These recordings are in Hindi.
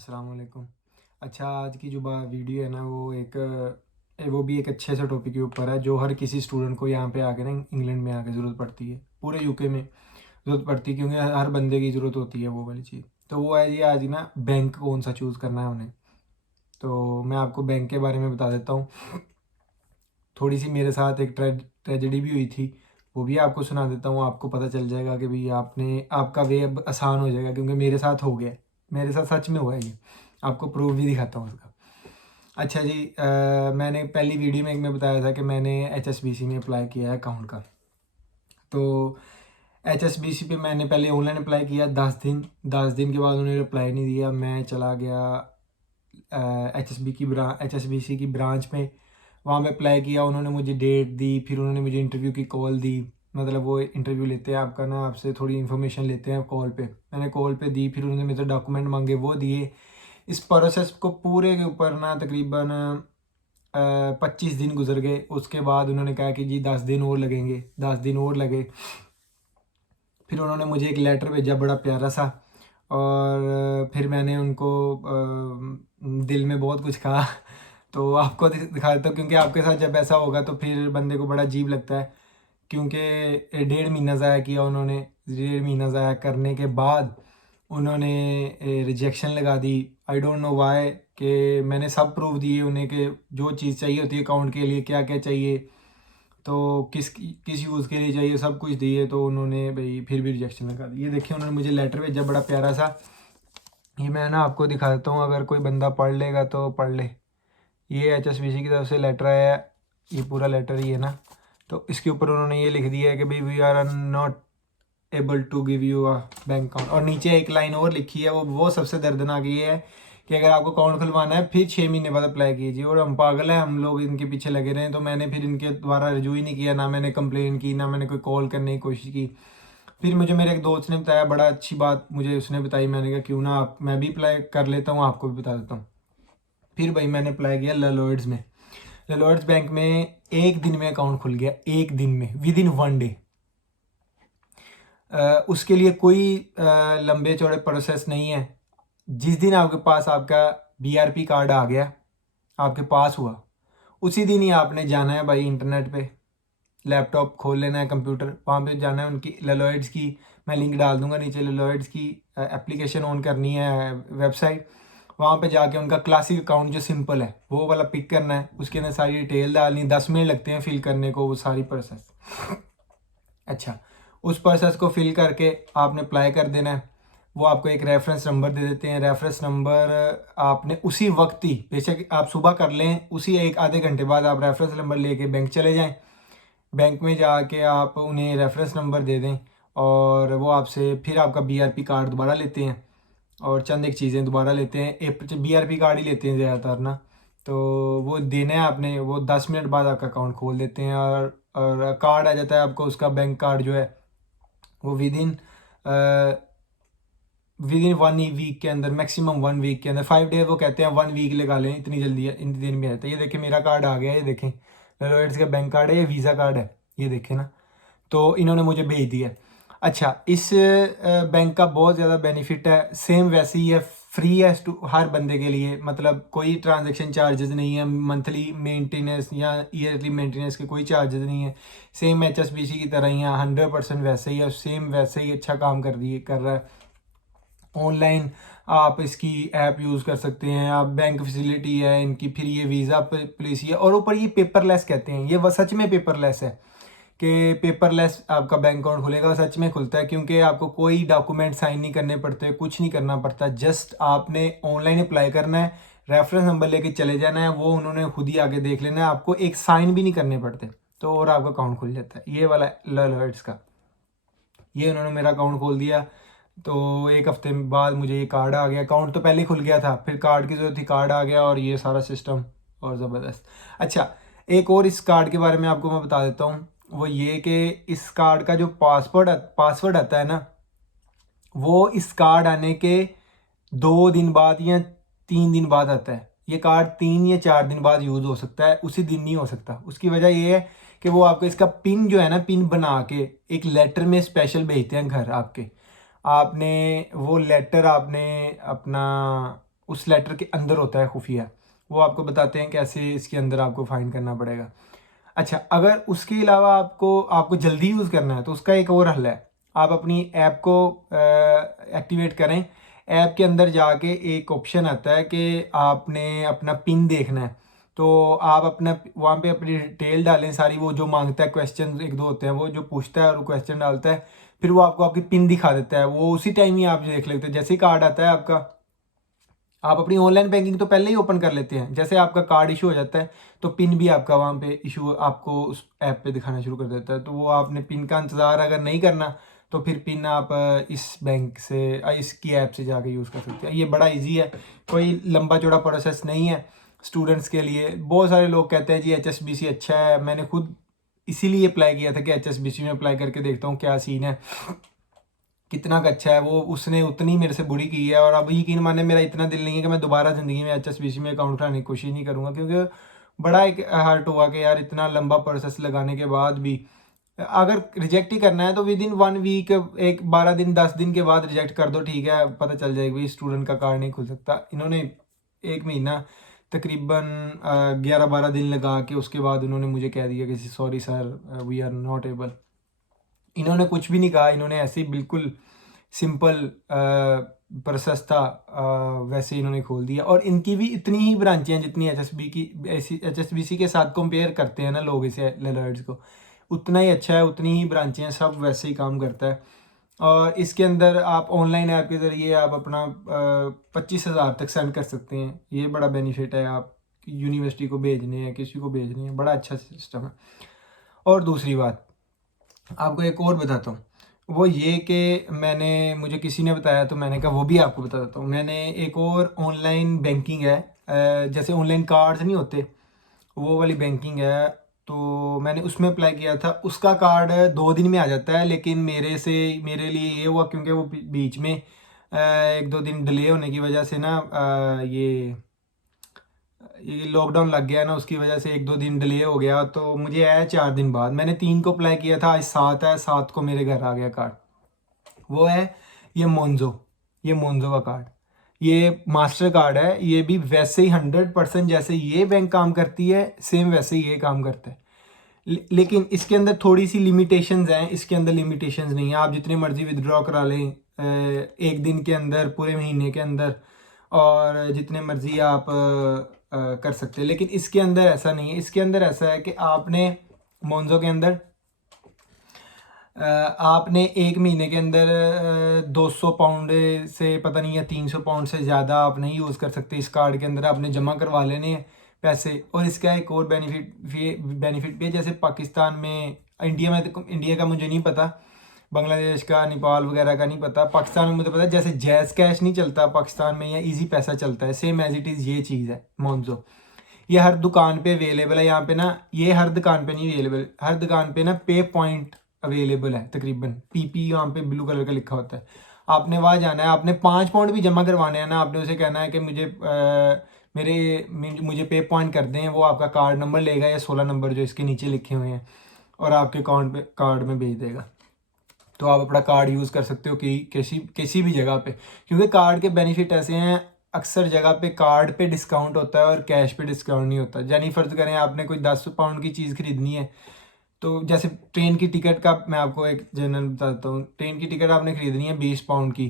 अस्सलाम वालेकुम। अच्छा, आज की जो वीडियो है ना वो भी एक अच्छे से टॉपिक के ऊपर है जो हर किसी स्टूडेंट को यहाँ पे आके ना इंग्लैंड में आके ज़रूरत पड़ती है, पूरे यूके में ज़रूरत पड़ती है क्योंकि हर बंदे की ज़रूरत होती है वो वाली चीज़। तो वो है ये आज ना बैंक कौन सा चूज़ करना है उन्हें। तो मैं आपको बैंक के बारे में बता देता हूँ। थोड़ी सी मेरे साथ एक ट्रेजेडी भी हुई थी, वो भी आपको सुना देता हूँ। आपको पता चल जाएगा कि भाई आपका वे अब आसान हो जाएगा क्योंकि मेरे साथ हो गया है। मेरे साथ सच में हुआ है ये। आपको प्रूफ भी दिखाता हूँ उसका। अच्छा जी, मैंने पहली वीडियो में एक में बताया था कि मैंने HSBC में अप्लाई किया है अकाउंट का। तो HSBC पे मैंने पहले ऑनलाइन अप्लाई किया 10 दिन के बाद उन्होंने रिप्लाई नहीं दिया। मैं चला गया HSBC की ब्रांच में, वहाँ पे अप्लाई किया। उन्होंने मुझे डेट दी, फिर उन्होंने मुझे इंटरव्यू की कॉल दी। मतलब वो इंटरव्यू लेते हैं आपका ना, आपसे थोड़ी इन्फॉर्मेशन लेते हैं कॉल पे। मैंने कॉल पे दी, फिर उन्होंने मेरे से डॉक्यूमेंट मांगे, वो दिए। इस प्रोसेस को पूरे के ऊपर ना तकरीबन 25 दिन गुजर गए। उसके बाद उन्होंने कहा कि जी 10 दिन और लगेंगे। 10 दिन और लगे। फिर उन्होंने मुझे एक लेटर भेजा बड़ा प्यारा सा, और फिर मैंने उनको दिल में बहुत कुछ कहा। तो आपको दिखा देता हूँ क्योंकि आपके साथ जब ऐसा होगा तो फिर बंदे को बड़ा अजीब लगता है। क्योंकि 1.5 महीना ज़ाया किया उन्होंने। 1.5 महीना ज़ाया करने के बाद उन्होंने रिजेक्शन लगा दी। I don't know why. कि मैंने सब प्रूफ दिए उन्हें कि जो चीज़ चाहिए होती है अकाउंट के लिए, क्या क्या चाहिए, तो किस यूज़ के लिए चाहिए, सब कुछ दिए। तो उन्होंने भाई फिर भी रिजेक्शन लगा दी। ये देखिए, उन्होंने मुझे लेटर भेजा बड़ा प्यारा सा। ये मैं ना आपको दिखा देता हूँ, अगर कोई बंदा पढ़ लेगा तो पढ़ ले। ये HSBC की तरफ से लेटर आया है, ये पूरा लेटर ही है ना। तो इसके ऊपर उन्होंने ये लिख दिया है कि भाई we are not able to give you a bank account. और नीचे एक लाइन और लिखी है, वो सबसे दर्दनाक ये है कि अगर आपको अकाउंट खुलवाना है फिर 6 महीने बाद अप्लाई कीजिए। और हम पागल हैं, हम लोग इनके पीछे लगे रहे। तो मैंने फिर इनके द्वारा रिज्यू ही नहीं किया, ना मैंने कंप्लेन की, ना मैंने कोई कॉल करने की कोशिश की। फिर मुझे मेरे एक दोस्त ने बताया, बड़ा अच्छी बात मुझे उसने बताई। मैंने कहा क्यों ना मैं भी अप्लाई कर लेता हूँ, आपको भी बता देता हूँ। फिर भाई मैंने अप्लाई किया लॉयड्स में। लॉयड्स बैंक में एक दिन में अकाउंट खुल गया, एक दिन में, विद इन 1 डे। उसके लिए कोई लंबे चौड़े प्रोसेस नहीं है। जिस दिन आपके पास आपका BRP कार्ड आ गया, आपके पास हुआ, उसी दिन ही आपने जाना है भाई इंटरनेट पे, लैपटॉप खोल लेना है, कंप्यूटर, वहाँ पे जाना है। उनकी लॉयड्स की मैं लिंक डाल दूंगा नीचे। लॉयड्स की एप्लीकेशन ऑन करनी है, वेबसाइट। वहाँ पे जाके उनका क्लासिक अकाउंट जो सिंपल है वो वाला पिक करना है। उसके अंदर सारी डिटेल डालनी, 10 मिनट लगते हैं फिल करने को वो सारी प्रोसेस। अच्छा, उस प्रोसेस को फिल करके आपने अप्लाई कर देना है। वो आपको एक रेफरेंस नंबर दे देते हैं। रेफरेंस नंबर आपने उसी वक्त ही, बेशक आप सुबह कर लें, उसी एक आधे घंटे बाद आप रेफरेंस नंबर लेके बैंक चले जाएं। बैंक में जाके आप उन्हें रेफरेंस नंबर दे दें और वो आपसे फिर आपका BRP कार्ड दोबारा लेते हैं और चंद एक चीज़ें दोबारा लेते हैं। एक BRP कार्ड ही लेते हैं ज़्यादातर ना। तो वो देना है आपने, वो 10 मिनट बाद आपका अकाउंट खोल देते हैं। और कार्ड आ जाता है आपको, उसका बैंक कार्ड जो है वो विद इन 1 वीक के अंदर, मैक्सिमम 1 वीक के अंदर, 5 डे वो कहते हैं, 1 वीक लगा लें, इतनी जल्दी है, इतनी दिन में आता है। ये देखें मेरा कार्ड आ गया है, ये देखें लॉयड्स का बैंक कार्ड है, ये वीज़ा कार्ड है, ये देखें ना। तो इन्होंने मुझे भेज दिया। अच्छा, इस बैंक का बहुत ज़्यादा बेनिफिट है, सेम वैसे ही है, फ्री है हर बंदे के लिए। मतलब कोई ट्रांजैक्शन चार्जेस नहीं है, मंथली मेंटेनेंस या ईयरली मेंटेनेंस के कोई चार्जेस नहीं है। सेम HSBC की तरह ही है, 100% वैसे ही है, सेम वैसे ही अच्छा काम कर रहा है। ऑनलाइन आप इसकी ऐप यूज़ कर सकते हैं, आप बैंक फैसिलिटी है इनकी, फिर ये वीज़ा पॉलिसी है, और ऊपर ये पेपरलेस कहते हैं। ये वो सच में पेपरलेस है कि पेपरलेस आपका बैंक अकाउंट खुलेगा, सच में खुलता है। क्योंकि आपको कोई डॉक्यूमेंट साइन नहीं करने पड़ते, कुछ नहीं करना पड़ता। जस्ट आपने ऑनलाइन अप्लाई करना है, रेफरेंस नंबर लेके चले जाना है, वो उन्होंने खुद ही आगे देख लेना है, आपको एक साइन भी नहीं करने पड़ते, तो और आपका अकाउंट खुल जाता है। ये वाला लॉयड्स का, ये उन्होंने मेरा अकाउंट खोल दिया। तो एक हफ्ते बाद मुझे ये कार्ड आ गया। अकाउंट तो पहले ही खुल गया था, फिर कार्ड की ज़रूरत थी, कार्ड आ गया, और ये सारा सिस्टम और ज़बरदस्त। अच्छा, एक और इस कार्ड के बारे में आपको मैं बता देता हूँ। वो ये कि इस कार्ड का जो पासवर्ड आता है ना, वो इस कार्ड आने के 2 दिन बाद या 3 दिन बाद आता है। ये कार्ड 3 या 4 दिन बाद यूज़ हो सकता है, उसी दिन नहीं हो सकता। उसकी वजह ये है कि वो आपको इसका पिन जो है ना, पिन बना के एक लेटर में स्पेशल भेजते हैं घर आपके। आपने वो लेटर आपने अपना उस लेटर के अंदर होता है खुफिया, वो आपको बताते हैं कैसे इसके अंदर आपको फाइंड करना पड़ेगा। अच्छा, अगर उसके अलावा आपको जल्दी यूज़ करना है तो उसका एक और हल है। आप अपनी ऐप को एक्टिवेट करें। ऐप के अंदर जाके एक ऑप्शन आता है कि आपने अपना पिन देखना है, तो आप अपना वहाँ पे अपनी डिटेल डालें सारी, वो जो मांगता है क्वेश्चन एक दो होते हैं वो जो पूछता है और वो क्वेश्चन डालता है, फिर वो आपको आपकी पिन दिखा देता है। वो उसी टाइम ही आप देख लेते हैं, जैसे ही कार्ड आता है आपका, आप अपनी ऑनलाइन बैंकिंग तो पहले ही ओपन कर लेते हैं, जैसे आपका कार्ड इशू हो जाता है तो पिन भी आपका वहाँ पे इशू आपको उस ऐप पे दिखाना शुरू कर देता है। तो वो आपने पिन का इंतज़ार अगर नहीं करना तो फिर पिन आप इस बैंक से इसकी ऐप से जाके यूज़ कर सकते हैं। ये बड़ा इजी है, कोई लंबा चौड़ा प्रोसेस नहीं है स्टूडेंट्स के लिए। बहुत सारे लोग कहते हैं जी HSBC अच्छा है, मैंने खुद इसीलिए अप्लाई किया था कि HSBC में अप्लाई करके देखता हूँ क्या सीन है, कितना का अच्छा है। वो उसने उतनी मेरे से बुरी की है, और अब यकीन माने मेरा इतना दिल नहीं है कि मैं दोबारा ज़िंदगी में HSBC में अकाउंट कराने की कोशिश नहीं करूँगा, क्योंकि बड़ा एक हर्ट हुआ कि यार इतना लंबा प्रोसेस लगाने के बाद भी अगर रिजेक्ट ही करना है तो विद इन 1 वीक, एक 12 दिन 10 दिन के बाद रिजेक्ट कर दो, ठीक है, पता चल जाएगा भाई स्टूडेंट का कार्ड नहीं खुल सकता। इन्होंने 1 महीना तकरीबन 11-12 दिन लगा के उसके बाद उन्होंने मुझे कह दिया कि sorry sir we are not able. इन्होंने कुछ भी नहीं कहा, इन्होंने ऐसे ही बिल्कुल सिंपल प्रोसेस था, वैसे इन्होंने खोल दिया। और इनकी भी इतनी ही ब्रांचें हैं जितनी HSBC के साथ कंपेयर करते हैं ना लोग इसे लर्ड्स को, उतना ही अच्छा है, उतनी ही ब्रांचें हैं, सब वैसे ही काम करता है। और इसके अंदर आप ऑनलाइन ऐप के ज़रिए आप अपना 25,000 तक सेंड कर सकते हैं। ये बड़ा बेनिफिट है, आप यूनिवर्सिटी को भेजने हैं, किसी को भेजने हैं, बड़ा अच्छा सिस्टम है। और दूसरी बात आपको एक और बताता हूँ, वो ये कि मुझे किसी ने बताया तो मैंने कहा वो भी आपको बता देता हूँ। मैंने एक और ऑनलाइन बैंकिंग है, जैसे ऑनलाइन कार्ड्स नहीं होते वो वाली बैंकिंग है, तो मैंने उसमें अप्लाई किया था। उसका कार्ड 2 दिन में आ जाता है, लेकिन मेरे लिए ये हुआ क्योंकि वो बीच में 1-2 दिन डिले होने की वजह से ना ये लॉकडाउन लग गया ना, उसकी वजह से 1-2 दिन डिले हो गया, तो मुझे आया 4 दिन बाद। मैंने 3 को अप्लाई किया था, आज 7 है, 7 को मेरे घर आ गया कार्ड। वो है ये मोन्जो का कार्ड, ये मास्टर कार्ड है। ये भी वैसे ही 100% जैसे ये बैंक काम करती है सेम वैसे ही ये काम करता है, लेकिन इसके अंदर थोड़ी सी लिमिटेशंस हैं। इसके अंदर लिमिटेशंस नहीं है, आप जितने मर्जी विदड्रॉ करा लें 1 दिन के अंदर, पूरे महीने के अंदर, और जितने मर्जी आप कर सकते हैं। लेकिन इसके अंदर ऐसा नहीं है, इसके अंदर ऐसा है कि आपने मोन्जो के अंदर आपने 1 महीने के अंदर 200 पाउंड से पता नहीं, या 300 पाउंड से ज़्यादा आप नहीं यूज़ कर सकते इस कार्ड के अंदर, आपने जमा करवा लेने हैं पैसे। और इसका एक और बेनिफिट भी है, जैसे पाकिस्तान में, इंडिया में, तो इंडिया का मुझे नहीं पता, बांग्लादेश का, नेपाल वगैरह का नहीं पता, पाकिस्तान में मुझे पता है जैसे जैज़ कैश नहीं चलता पाकिस्तान में, या ईजी पैसा चलता है, सेम एज इट इज़ ये चीज़ है मोन्जो। ये हर दुकान पे अवेलेबल है यहाँ पे ना, ये हर दुकान पे नहीं अवेलेबल, हर दुकान पे ना पे पॉइंट अवेलेबल है तकरीबन, PP यहाँ पे ब्लू कलर का लिखा होता है। आपने वहाँ जाना है, आपने 5 पाउंड भी जमा करवाने हैं ना, आपने उसे कहना है कि मुझे पे पॉइंट कर दें, वो आपका कार्ड नंबर लेगा या 16 नंबर जो इसके नीचे लिखे हुए हैं, और आपके अकाउंट पे कार्ड में भेज देगा। तो आप अपना कार्ड यूज़ कर सकते हो कि किसी भी जगह पे, क्योंकि कार्ड के बेनिफिट ऐसे हैं, अक्सर जगह पे कार्ड पे डिस्काउंट होता है और कैश पे डिस्काउंट नहीं होता। यानी फ़र्ज़ करें आपने कोई 10 पाउंड की चीज़ खरीदनी है, तो जैसे ट्रेन की टिकट का मैं आपको एक जनरल बताता हूँ, ट्रेन की टिकट आपने खरीदनी है 20 पाउंड की,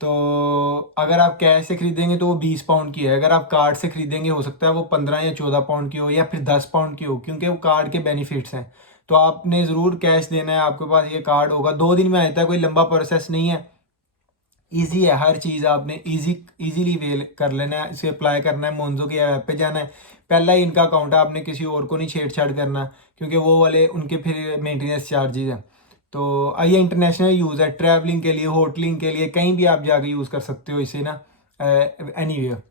तो अगर आप कैश से खरीदेंगे तो वो 20 पाउंड की है, अगर आप कार्ड से खरीदेंगे हो सकता है वो 15 या 14 पाउंड की हो, या फिर 10 पाउंड की हो, क्योंकि वो कार्ड के बेनिफिट्स हैं। तो आपने ज़रूर कैश देना है, आपके पास ये कार्ड होगा, 2 दिन में आ जाता है, कोई लंबा प्रोसेस नहीं है, ईजी है हर चीज़, आपने ईजीली वेल कर लेना है, इसे अप्लाई करना है, मोन्जो की ऐप पे जाना है, पहला ही इनका अकाउंट है, आपने किसी और को नहीं छेड़छाड़ करना, क्योंकि वो वाले उनके फिर मेंटेनेंस चार्जेज हैं। तो ये इंटरनेशनल यूज़ है, ट्रैवलिंग के लिए, होटलिंग के लिए, कहीं भी आप जाके यूज़ कर सकते हो इसे ना, एनीवेयर।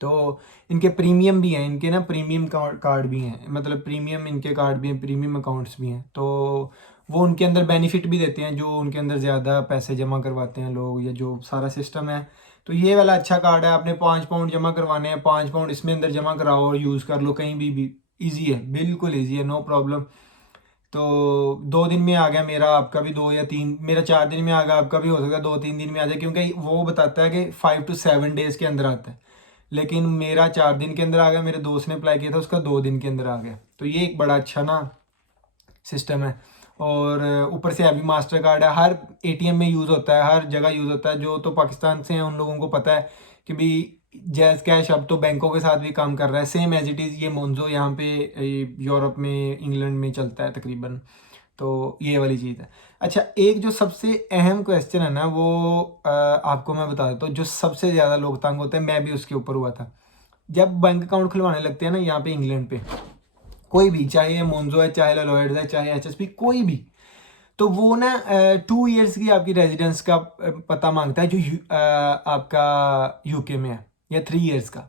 तो इनके प्रीमियम भी हैं, इनके ना प्रीमियम कार्ड भी हैं, मतलब प्रीमियम इनके कार्ड भी हैं, प्रीमियम अकाउंट्स भी हैं, तो वो उनके अंदर बेनिफिट भी देते हैं जो उनके अंदर ज़्यादा पैसे जमा करवाते हैं लोग, या जो सारा सिस्टम है। तो ये वाला अच्छा कार्ड है, आपने 5 पाउंड जमा करवाने हैं, 5 पाउंड इसमें अंदर जमा कराओ और यूज़ कर लो कहीं भी ईजी है, बिल्कुल ईजी है, नो प्रॉब्लम। तो 2 दिन में आ गया मेरा, आपका भी 2 या 3, मेरा 4 दिन में आ गया, आपका भी हो सकता है 2-3 दिन में आ जाए, क्योंकि वो बताता है कि 5 to 7 डेज़ के अंदर आता है। लेकिन मेरा 4 दिन के अंदर आ गया, मेरे दोस्त ने अप्लाई किया था उसका 2 दिन के अंदर आ गया। तो ये एक बड़ा अच्छा ना सिस्टम है। और ऊपर से अभी मास्टर कार्ड है, हर एटीएम में यूज़ होता है, हर जगह यूज़ होता है। जो तो पाकिस्तान से हैं उन लोगों को पता है कि भी जैज़ कैश अब तो बैंकों के साथ भी काम कर रहा है, सेम एज इट इज़ ये मोन्जो यहाँ पे यूरोप में, इंग्लैंड में चलता है तकरीबन। तो ये वाली चीज़ है। अच्छा, एक जो सबसे अहम क्वेश्चन है ना, वो आपको मैं बता देता हूँ, जो सबसे ज़्यादा लोग तंग होते हैं, मैं भी उसके ऊपर हुआ था। जब बैंक अकाउंट खुलवाने लगते हैं ना यहाँ पे इंग्लैंड पे, कोई भी, चाहे ये मोन्जो है, चाहे लॉयड्स है, चाहे एचएसपी, कोई भी, तो वो ना 2 ईयर्स की आपकी रेजिडेंस का पता मांगता है, जो आपका यूके में है, या 3 ईयर्स का।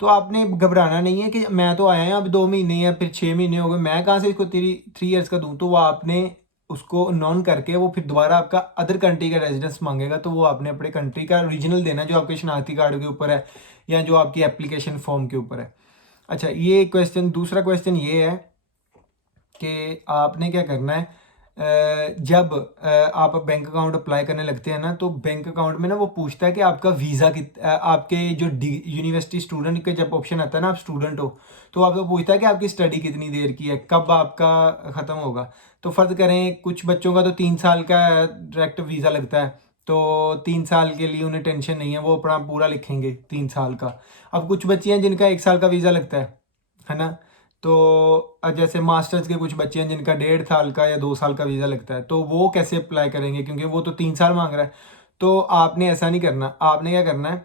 तो आपने घबराना नहीं है कि मैं तो आया हूँ अब 2 महीने या फिर 6 महीने हो गए, मैं कहाँ से इसको 3 ईयर्स का दूँ। तो वो आपने उसको नॉन करके वो फिर दोबारा आपका अदर कंट्री का रेजिडेंस मांगेगा, तो वो आपने अपने कंट्री का ओरिजिनल देना, जो आपके शनाख्ती कार्ड के ऊपर है या जो आपकी एप्लीकेशन फॉर्म के ऊपर है। अच्छा, ये क्वेश्चन, दूसरा क्वेश्चन ये है कि आपने क्या करना है, जब आप बैंक अकाउंट अप्लाई करने लगते हैं ना, तो बैंक अकाउंट में ना वो पूछता है कि आपका वीज़ा आपके जो यूनिवर्सिटी स्टूडेंट के जब ऑप्शन आता है ना, आप स्टूडेंट हो, तो आपको पूछता है कि आपकी स्टडी कितनी देर की है, कब आपका ख़त्म होगा। तो फ़र्ज़ करें कुछ बच्चों का तो 3 साल का डायरेक्ट वीज़ा लगता है, तो 3 साल के लिए उन्हें टेंशन नहीं है, वो अपना पूरा लिखेंगे 3 साल का। अब कुछ बच्चे हैं जिनका 1 साल का वीज़ा लगता है ना। तो जैसे मास्टर्स के कुछ बच्चे हैं जिनका 1.5 साल का या 2 साल का वीज़ा लगता है, तो वो कैसे अप्लाई करेंगे, क्योंकि वो तो 3 साल मांग रहा है। तो आपने ऐसा नहीं करना, आपने क्या करना है,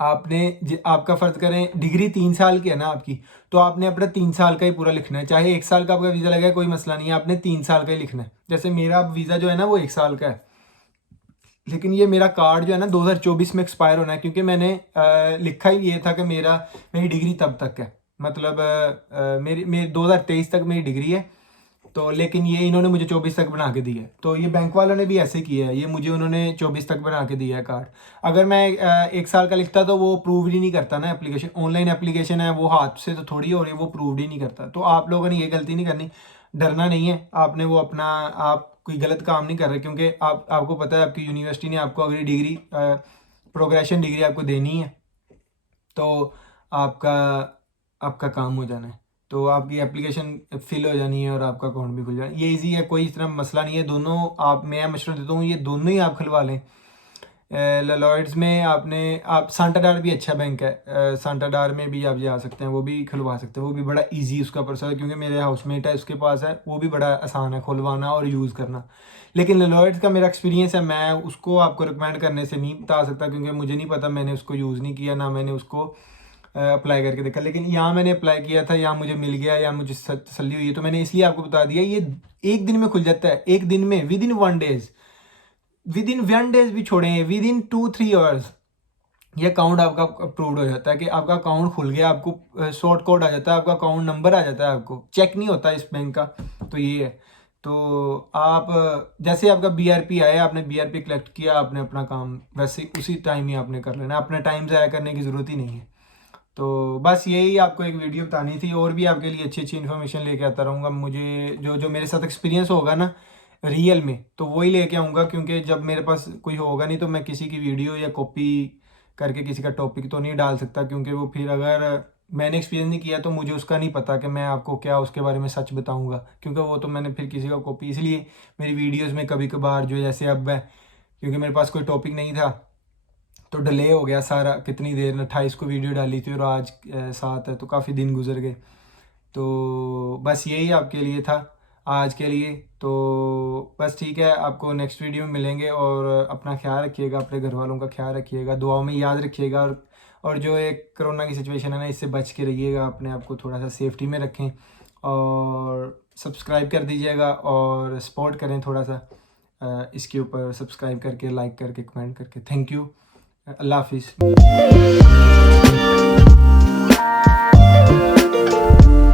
आपने आपका फ़र्ज़ करें डिग्री 3 साल की है ना आपकी, तो आपने अपना 3 साल का ही पूरा लिखना है। चाहे 1 साल का आपका वीज़ा लगे, कोई मसला नहीं है, आपने 3 साल का ही लिखना है। जैसे मेरा वीज़ा जो है ना वो 1 साल का है, लेकिन ये मेरा कार्ड जो है ना 2024 में एक्सपायर होना है, क्योंकि मैंने लिखा ही ये था कि मेरी डिग्री तब तक है, मतलब मेरी 2023 तक मेरी डिग्री है। तो लेकिन ये इन्होंने मुझे 24 तक बना के दिया है। तो ये बैंक वालों ने भी ऐसे किया है, ये मुझे उन्होंने 24 तक बना के दिया है कार्ड। अगर मैं 1 साल का लिखता तो वो प्रूव ही नहीं करता ना, एप्लीकेशन, ऑनलाइन एप्लीकेशन है, वो हाथ से तो थोड़ी हो रही है, वो प्रूव ही नहीं करता। तो आप लोगों ने ये गलती नहीं करनी, डरना नहीं है आपने, वो अपना, आप कोई गलत काम नहीं कर रहे, क्योंकि आपको पता है आपकी यूनिवर्सिटी ने आपको अगली डिग्री, प्रोग्रेशन डिग्री आपको देनी है, तो आपका आपका काम हो जाना है, तो आपकी एप्लीकेशन फिल हो जानी है और आपका अकाउंट भी खुल जाना है। ये इजी है, कोई इस तरह मसला नहीं है। दोनों आप, मैं मशवरा देता हूँ, ये दोनों ही आप खुलवा लें। लॉयड्स में आप सांटाडार भी अच्छा बैंक है, सांटाडार में भी आप जा सकते हैं, वो भी खुलवा सकते हैं, वो भी बड़ा इजी उसका प्रोसेस है, क्योंकि मेरे हाउसमेट है उसके पास है, वो भी बड़ा आसान है खुलवाना और यूज़ करना। लेकिन लॉयड्स का मेरा एक्सपीरियंस है, मैं उसको आपको रिकमेंड करने से नहीं बता सकता, क्योंकि मुझे नहीं पता, मैंने उसको यूज़ नहीं किया, ना मैंने उसको अप्लाई करके देखा। लेकिन यहाँ मैंने अप्लाई किया था, यहाँ मुझे मिल गया, या मुझे तसल्ली हुई है, तो मैंने इसलिए आपको बता दिया। ये 1 दिन में खुल जाता है, 1 दिन में, with in 1 days, with in 1 days भी छोड़ें, विद इन 2-3 आवर्स ये अकाउंट आपका अप्रूव्ड हो जाता है, कि आपका अकाउंट खुल गया, आपको शॉर्ट कोड आ जाता है, आपका अकाउंट नंबर आ जाता है, आपको चेक नहीं होता इस बैंक का। तो ये है। तो आप जैसे आपका बीआरपी आया, आपने बीआरपी कलेक्ट किया, आपने अपना काम वैसे उसी टाइम ही आपने कर लेना, अपना टाइम ज़ाया करने की ज़रूरत ही नहीं है। तो बस यही आपको एक वीडियो बतानी थी, और भी आपके लिए अच्छी अच्छी इन्फॉर्मेशन लेके आता रहूँगा। मुझे जो जो मेरे साथ एक्सपीरियंस होगा ना रियल में, तो वही लेके आऊँगा, क्योंकि जब मेरे पास कोई होगा नहीं, तो मैं किसी की वीडियो या कॉपी करके किसी का टॉपिक तो नहीं डाल सकता, क्योंकि वो फिर अगर मैंने एक्सपीरियंस नहीं किया तो मुझे उसका नहीं पता कि मैं आपको क्या उसके बारे में सच बताऊँगा, क्योंकि वो तो मैंने फिर किसी का कॉपी, इसलिए मेरी वीडियोज़ में कभी कभार जो जैसे अब है, क्योंकि मेरे पास कोई टॉपिक नहीं था, तो डिले हो गया सारा, कितनी देर 28 को वीडियो डाली थी और आज 7 है, तो काफ़ी दिन गुजर गए। तो बस यही आपके लिए था आज के लिए। तो बस ठीक है, आपको नेक्स्ट वीडियो में मिलेंगे, और अपना ख्याल रखिएगा, अपने घर वालों का ख्याल रखिएगा, दुआओं में याद रखिएगा, और जो एक कोरोना की सिचुएशन है ना, इससे बच के रहिएगा, अपने आप को थोड़ा सा सेफ्टी में रखें, और सब्सक्राइब कर दीजिएगा और सपोर्ट करें थोड़ा सा इसके ऊपर, सब्सक्राइब करके, लाइक करके, कमेंट करके। थैंक यू, अल्लाह हाफिज़।